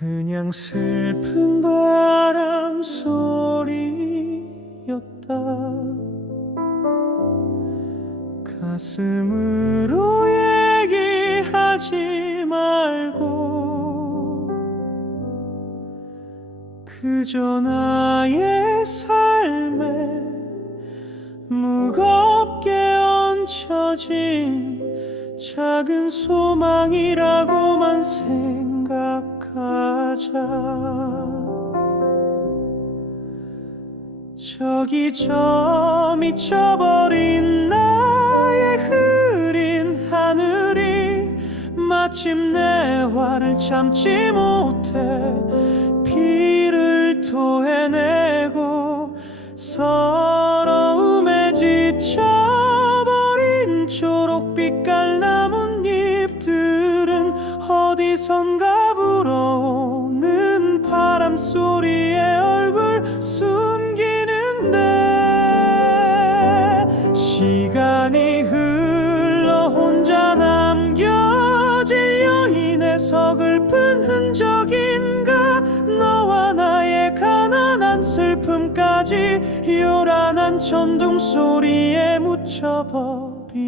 그냥 슬픈 바람 소리였다. 가슴으로 얘기하지 말고 그저 나의 삶에 무겁게 얹혀진 작은 소망이라고만 생각하자. 저기 저 미쳐버린 나의 흐린 하늘이 마침내 화를 참지 못해 피를 토해내고 서러움에 지쳐버린 초록빛깔 나뭇잎들은 어디선가 불어오는 바람 소리에 얼굴 숨기는데, 시간이 흘러 혼자 남겨질 여인의 서글픈 흔적인가. 너와 나의 가난한 슬픔까지 요란한 천둥 소리에 묻혀버린다.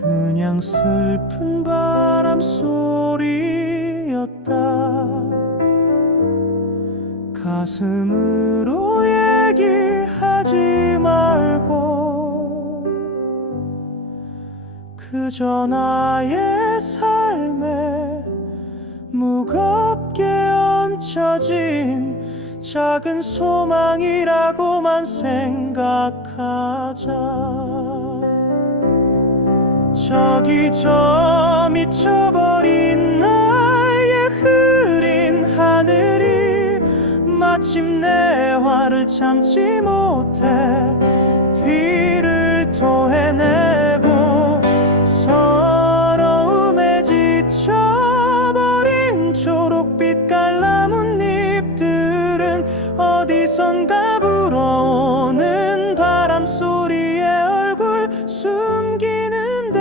그냥 슬픈 바람 소리였다. 가슴으로 얘기하지 말고 그저 나의 삶에 무겁게 얹혀진 작은 소망이라고만 생각하자. 저기 저 미쳐버린 나의 흐린 하늘이 마침내 화를 참지 못해 피를 토해내고 서러움에 지쳐버린 초록빛깔 나뭇잎들은 어디선가 불어오는 바람 소리에 얼굴 숨기는데,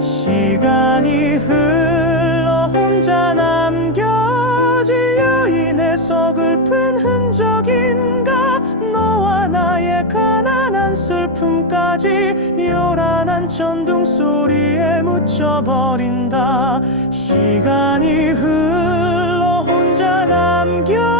시간이 흘러 혼자 남겨질 여인의 서글픈 흔적인가. 너와 나의 가난한 슬픔까지 요란한 천둥 소리에 묻혀버린다. 시간이 흘러 혼자 남겨